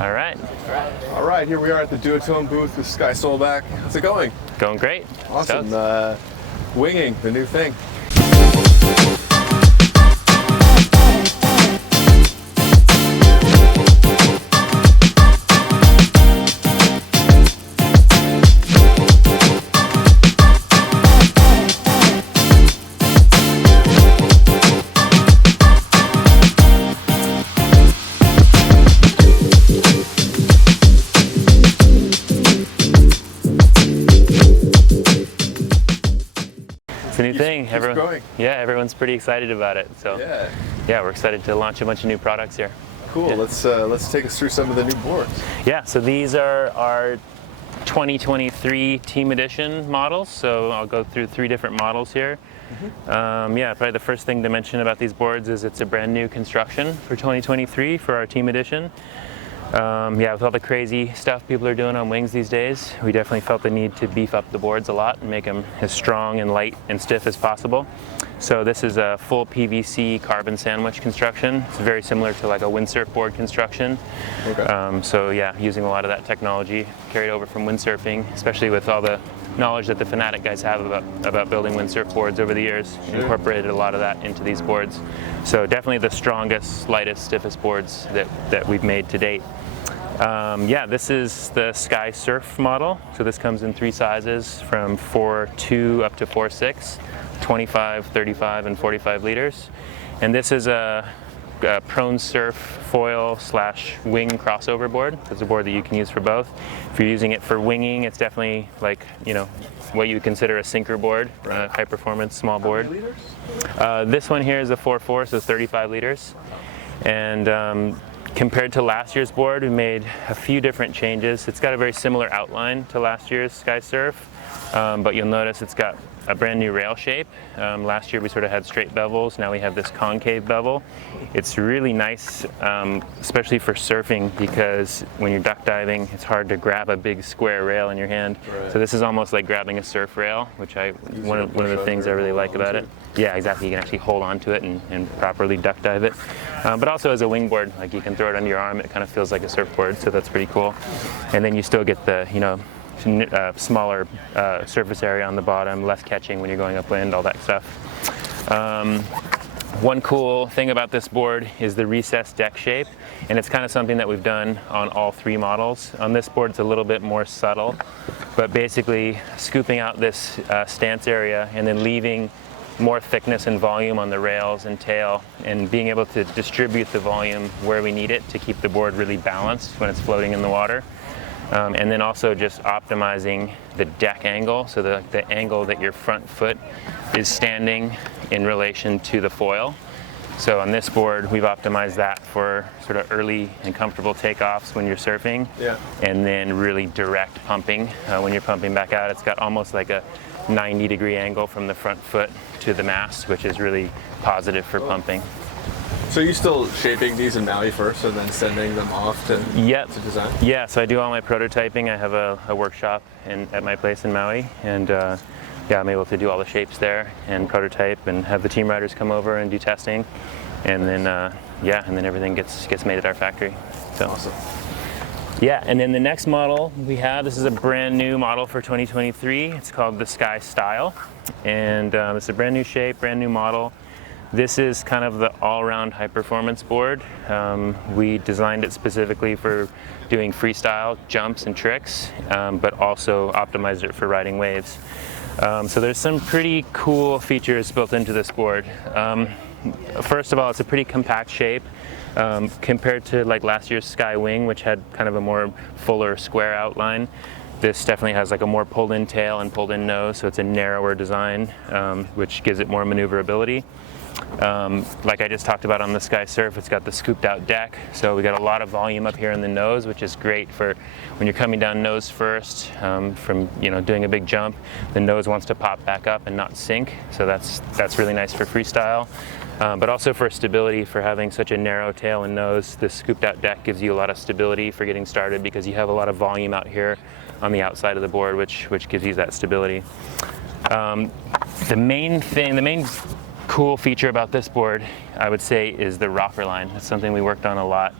All right. All right, here we are at the Duotone booth with Sky Solbach. How's it going? Going great. Awesome. Winging, the new thing. It's a new thing. Growing. Yeah, everyone's pretty excited about it. So yeah, we're excited to launch a bunch of new products here. Cool. Yeah. Let's take us through some of the new boards. Yeah, so these are our 2023 Team Edition models. So I'll go through 3 different models here. Yeah, probably the first thing to mention about these boards is it's a brand new construction for 2023 for our Team Edition. Yeah, with all the crazy stuff people are doing on wings these days, we definitely felt the need to beef up the boards a lot and make them as strong and light and stiff as possible. So this is a full PVC carbon sandwich construction. It's very similar to like a windsurf board construction. Okay. So yeah, using a lot of that technology carried over from windsurfing, especially with all the knowledge that the Fanatic guys have about building windsurf boards over the years. Sure. Incorporated a lot of that into these boards. So definitely the strongest, lightest, stiffest boards that we've made to date. Yeah, this is the Sky Surf model. So this comes in 3 sizes from 4.2 up to 4.6, 25, 35, and 45 liters. And this is a prone surf foil / wing crossover board. It's a board that you can use for both. If you're using it for winging, it's definitely like, you know, what you would consider a sinker board, high performance small board. How many liters? This one here is a 4.4, so 35 liters. And compared to last year's board, we made a few different changes. It's got a very similar outline to last year's Sky Surf, but you'll notice it's got a brand new rail shape. Last year we sort of had straight bevels, now we have this concave bevel. It's really nice, especially for surfing, because when you're duck diving, it's hard to grab a big square rail in your hand. Right. So this is almost like grabbing a surf rail, which one of the things I really like about it. Yeah, exactly. You can actually hold on to it and properly duck dive it. But also as a wingboard, like you can throw it under your arm, it kind of feels like a surfboard, so that's pretty cool. And then you still get the, you know, smaller surface area on the bottom, less catching when you're going upwind, all that stuff. One cool thing about this board is the recessed deck shape, and it's kind of something that we've done on all 3 models. On this board it's a little bit more subtle, but basically scooping out this stance area and then leaving more thickness and volume on the rails and tail, and being able to distribute the volume where we need it to keep the board really balanced when it's floating in the water. And then also just optimizing the deck angle, so the angle that your front foot is standing in relation to the foil. So on this board, we've optimized that for sort of early and comfortable takeoffs when you're surfing, and then really direct pumping. When you're pumping back out, it's got almost like a 90-degree angle from the front foot to the mast, which is really positive for pumping. So you're still shaping these in Maui first and then sending them off to design? Yeah, so I do all my prototyping. I have a workshop at my place in Maui, and yeah, I'm able to do all the shapes there and prototype and have the team riders come over and do testing, and then yeah, and then everything gets made at our factory. So awesome. Yeah, and then the next model we have, this is a brand new model for 2023. It's called the Sky Style, and it's a brand new shape, brand new model. This is kind of the all-around high-performance board. We designed it specifically for doing freestyle jumps and tricks, but also optimized it for riding waves. So there's some pretty cool features built into this board. First of all, it's a pretty compact shape. Compared to like last year's Sky Wing, which had kind of a more fuller square outline. This definitely has like a more pulled in tail and pulled in nose, so it's a narrower design, which gives it more maneuverability. Like I just talked about on the Sky Surf, it's got the scooped out deck, so we got a lot of volume up here in the nose, which is great for when you're coming down nose first from doing a big jump. The nose wants to pop back up and not sink, so that's really nice for freestyle. But also for stability, for having such a narrow tail and nose, this scooped out deck gives you a lot of stability for getting started because you have a lot of volume out here on the outside of the board, which gives you that stability. The main cool feature about this board, I would say, is the rocker line. It's something we worked on a lot.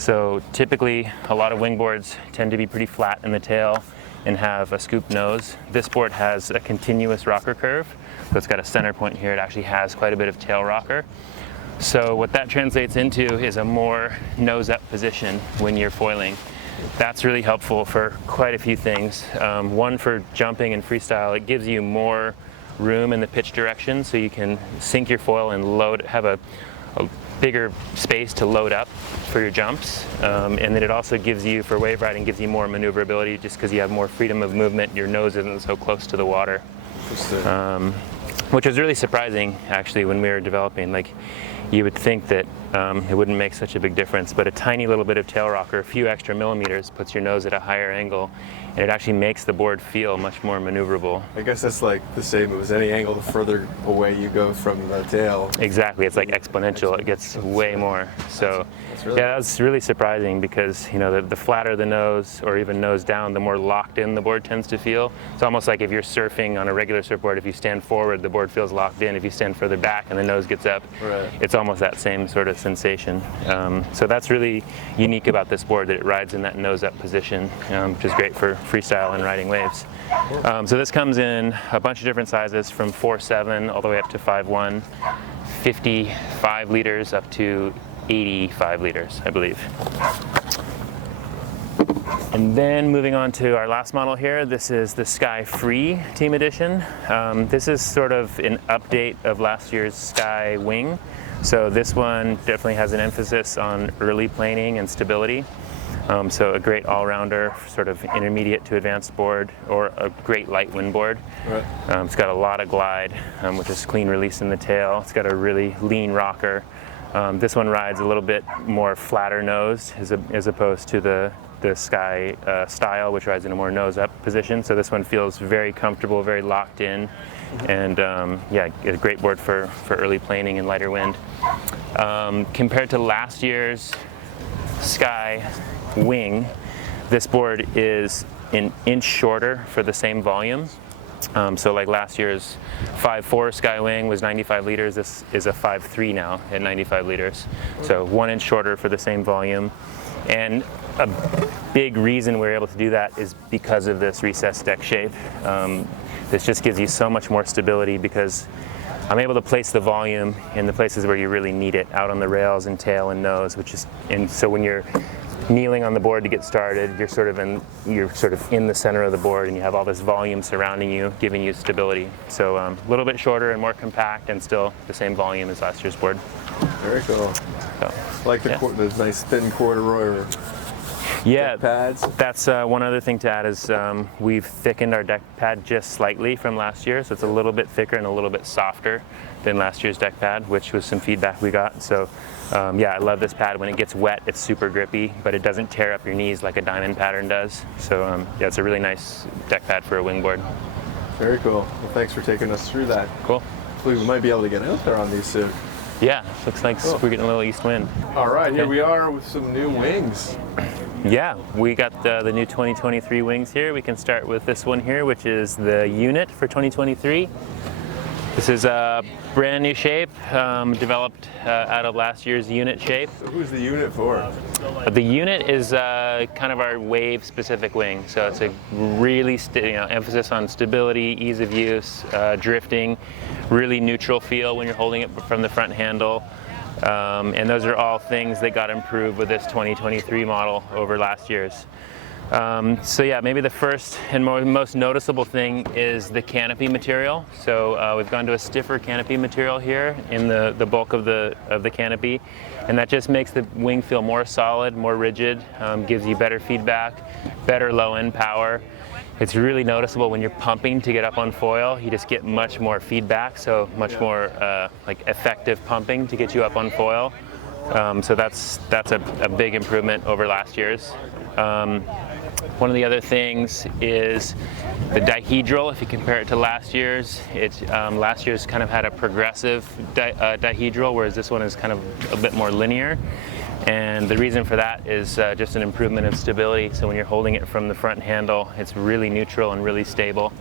So typically a lot of wingboards tend to be pretty flat in the tail and have a scoop nose. This board has a continuous rocker curve, so it's got a center point here. It actually has quite a bit of tail rocker. So what that translates into is a more nose up position when you're foiling. That's really helpful for quite a few things. One, for jumping and freestyle, it gives you more room in the pitch direction, so you can sink your foil and have a bigger space to load up for your jumps. And then it also gives you, for wave riding, gives you more maneuverability just because you have more freedom of movement. Your nose isn't so close to the water. Which was really surprising, actually, when we were developing. Like, you would think that it wouldn't make such a big difference, but a tiny little bit of tail rocker, a few extra millimeters, puts your nose at a higher angle, and it actually makes the board feel much more maneuverable. I guess that's like the same as any angle, the further away you go from the tail. Exactly, it's like exponential. It gets way more. So yeah, that's really surprising because, you know, the flatter the nose, or even nose down, the more locked in the board tends to feel. It's almost like if you're surfing on a regular surfboard, if you stand forward, the board feels locked in. If you stand further back and the nose gets up, it's almost that same sort of sensation. So that's really unique about this board, that it rides in that nose up position, which is great for freestyle and riding waves. So this comes in a bunch of different sizes, from 4.7 all the way up to 5.1, 55 liters up to 85 liters, I believe. And then moving on to our last model here, this is the Sky Free Team Edition. This is sort of an update of last year's Sky Wing. So this one definitely has an emphasis on early planing and stability. So a great all-rounder, sort of intermediate to advanced board, or a great light wind board. It's got a lot of glide, which is clean release in the tail. It's got a really lean rocker. This one rides a little bit more flatter nosed as opposed to the Sky Style, which rides in a more nose up position. So this one feels very comfortable, very locked in, and yeah, a great board for early planing and lighter wind. Compared to last year's Sky Wing, this board is an inch shorter for the same volume. So like last year's 5.4 Sky Wing was 95 liters, this is a 5.3 now at 95 liters. So 1 inch shorter for the same volume. And a big reason we're able to do that is because of this recessed deck shape. This just gives you so much more stability because I'm able to place the volume in the places where you really need it, out on the rails and tail and nose, and so when you're kneeling on the board to get started, you're sort of in the center of the board, and you have all this volume surrounding you, giving you stability. So a little bit shorter and more compact, and still the same volume as last year's board. Very cool. So, like the nice thin corduroy deck pads. That's one other thing to add is we've thickened our deck pad just slightly from last year, so it's a little bit thicker and a little bit softer than last year's deck pad, which was some feedback we got. So yeah, I love this pad. When it gets wet, it's super grippy, but it doesn't tear up your knees like a diamond pattern does. So yeah, it's a really nice deck pad for a wingboard. Very cool. Well, thanks for taking us through that. Cool. Hopefully we might be able to get out there on these soon. Yeah, looks like we're getting a little east wind. All right, here we are with some new wings. Yeah, we got the new 2023 wings here. We can start with this one here, which is the Unit for 2023. This is a brand new shape, developed out of last year's Unit shape. So who's the Unit for? The Unit is kind of our wave-specific wing. So it's a really emphasis on stability, ease of use, drifting, really neutral feel when you're holding it from the front handle. And those are all things that got improved with this 2023 model over last year's. So yeah, maybe the first and most noticeable thing is the canopy material. So we've gone to a stiffer canopy material here in the bulk of the canopy, and that just makes the wing feel more solid, more rigid, gives you better feedback, better low end power. It's really noticeable when you're pumping to get up on foil. You just get much more feedback, so much more like effective pumping to get you up on foil. So that's a big improvement over last year's. One of the other things is the dihedral. If you compare it to last year's, last year's kind of had a progressive dihedral, whereas this one is kind of a bit more linear. And the reason for that is just an improvement of stability. So when you're holding it from the front handle, it's really neutral and really stable.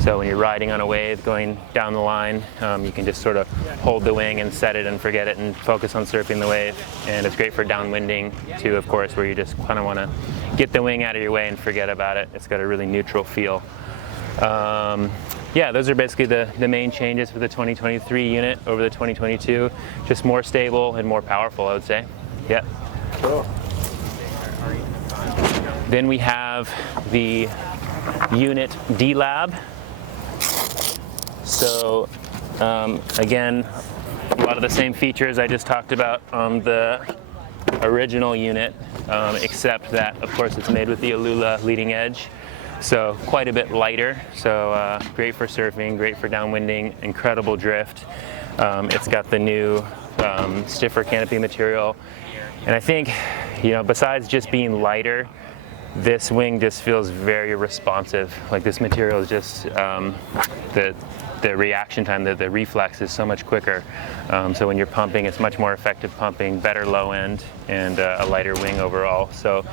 So when you're riding on a wave going down the line, you can just sort of hold the wing and set it and forget it and focus on surfing the wave. And it's great for downwinding too, of course, where you just kind of want to get the wing out of your way and forget about it. It's got a really neutral feel. Yeah, those are basically the main changes for the 2023 unit over the 2022. Just more stable and more powerful, I would say. Yeah. Cool. Then we have the unit D-Lab. So again, a lot of the same features I just talked about on the original unit, except that of course it's made with the Alula leading edge. So quite a bit lighter, so great for surfing, great for downwinding, incredible drift. It's got the new stiffer canopy material. And I think, you know, besides just being lighter, this wing just feels very responsive. Like this material is just, the reaction time, the reflex is so much quicker. So when you're pumping, it's much more effective pumping, better low end, and a lighter wing overall. So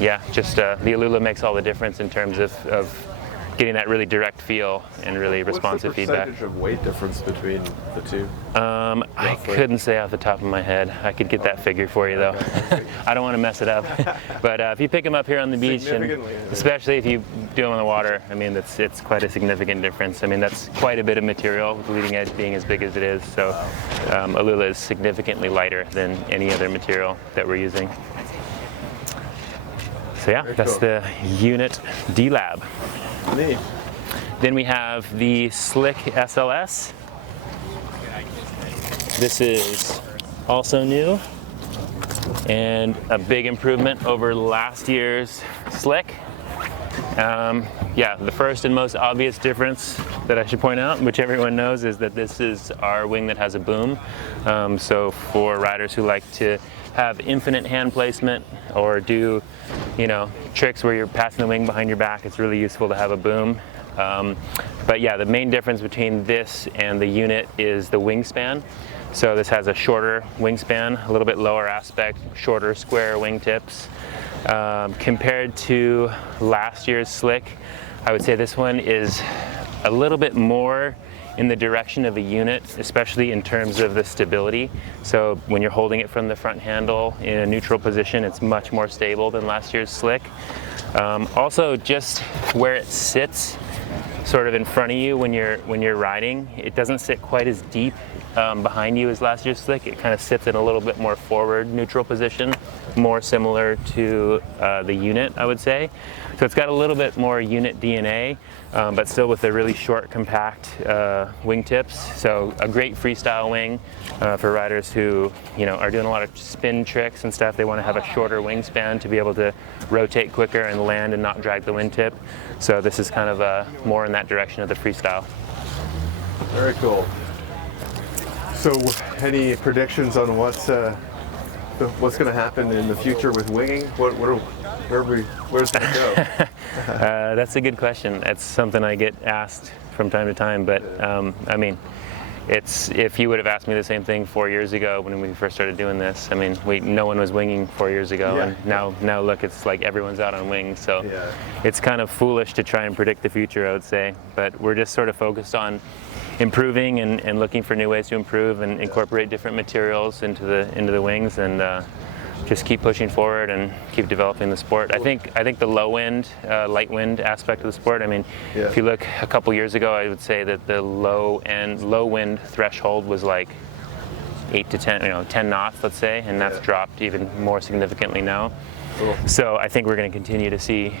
yeah, just the Alula makes all the difference in terms of getting that really direct feel and really responsive feedback. What's the percentage of weight difference between the two? I couldn't say off the top of my head. I could get that figure for you though. I don't want to mess it up. But if you pick them up here on the beach, and especially if you do them on the water, I mean, it's quite a significant difference. I mean, that's quite a bit of material, with the leading edge being as big as it is. So Alula is significantly lighter than any other material that we're using. So yeah, that's the unit D-Lab. Neat. Then we have the Slick SLS. This is also new and a big improvement over last year's Slick. Yeah, the first and most obvious difference that I should point out, which everyone knows, is that this is our wing that has a boom. So for riders who like to have infinite hand placement or do, you know, tricks where you're passing the wing behind your back, it's really useful to have a boom. But yeah, the main difference between this and the unit is the wingspan. So this has a shorter wingspan, a little bit lower aspect, shorter square wingtips. Compared to last year's Slick, I would say this one is a little bit more in the direction of a unit, especially in terms of the stability. So when you're holding it from the front handle in a neutral position, it's much more stable than last year's Slick. Also, just where it sits, sort of in front of you when you're riding, it doesn't sit quite as deep behind you as last year's Slick. It kind of sits in a little bit more forward neutral position, more similar to the unit, I would say. So it's got a little bit more unit DNA, but still with the really short, compact wingtips. So a great freestyle wing for riders who, you know, are doing a lot of spin tricks and stuff. They want to have a shorter wingspan to be able to rotate quicker and land and not drag the wingtip. So this is kind of more in that direction of the freestyle. Very cool. So any predictions on what's going to happen in the future with winging? Where's that go? That's a good question. That's something I get asked from time to time. But I mean, if you would have asked me the same thing 4 years ago when we first started doing this, I mean, no one was winging 4 years ago, yeah. And now look, it's like everyone's out on wings. So yeah. It's kind of foolish to try and predict the future, I would say. But we're just sort of focused on improving and looking for new ways to improve and incorporate different materials into the wings, and just keep pushing forward and keep developing the sport. I think the low wind, light wind aspect of the sport, I mean, yeah. If you look a couple years ago, I would say that the low wind threshold was like 8 to 10, 10 knots, let's say, and that's dropped even more significantly now. Cool. So I think we're going to continue to see,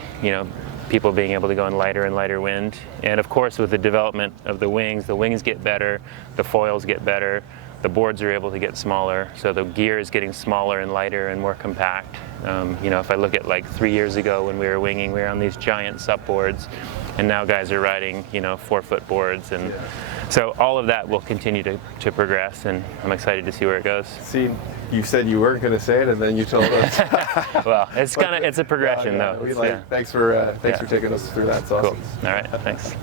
people being able to go in lighter and lighter wind. And of course, with the development of the wings get better, the foils get better, the boards are able to get smaller, so the gear is getting smaller and lighter and more compact. If I look at like 3 years ago when we were winging, we were on these giant sup boards, and now guys are riding, 4-foot boards, and so all of that will continue to progress, and I'm excited to see where it goes. See, you said you weren't going to say it, and then you told us. Well, it's a progression, though. Thanks for taking us through that. It's awesome. Cool. All right, thanks.